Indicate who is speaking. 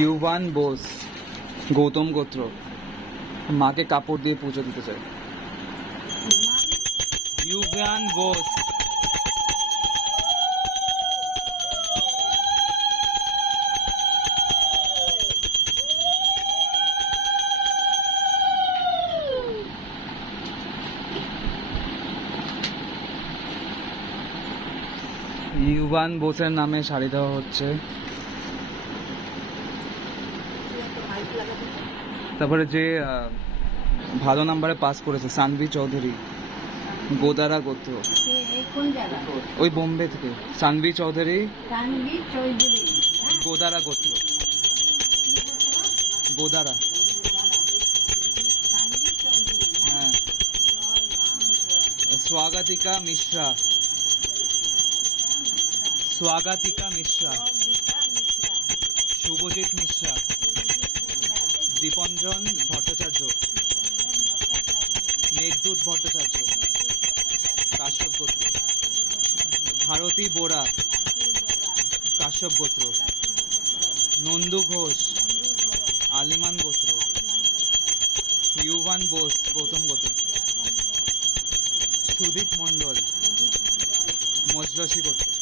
Speaker 1: ইউভান বোস, গৌতম গোত্র, মাকে কাপড় দিয়ে পুজো দিতে চায়। ইউভান বোস। ইউভান বোসের নামে শাড়ি দেওয়া হচ্ছে। তারপরে যে ভালো নাম্বারে পাস করেছে সানভি চৌধুরী। গোদারা গোত্র। ওই বোম্বে থেকে। সানভি চৌধুরী
Speaker 2: হ্যাঁ।
Speaker 1: গোদারা গোত্র। গোদারা।
Speaker 2: না
Speaker 1: হ্যাঁ। স্বাগতিকা মিশ্রা। স্বাগতিকা
Speaker 2: মিশ্রা।
Speaker 1: শুভজিৎ মিশ্রা। দীপঞ্জন ভট্টাচার্য, মেঘদূত ভট্টাচার্য, কাশ্যপ গোত্র, ভারতী বোরা, কাশ্যপ গোত্র, নন্দু ঘোষ, আলিমান গোত্র, ইউভান বোস, গৌতম গোত্র, সুদীপ মণ্ডল মজলসী গোত্র।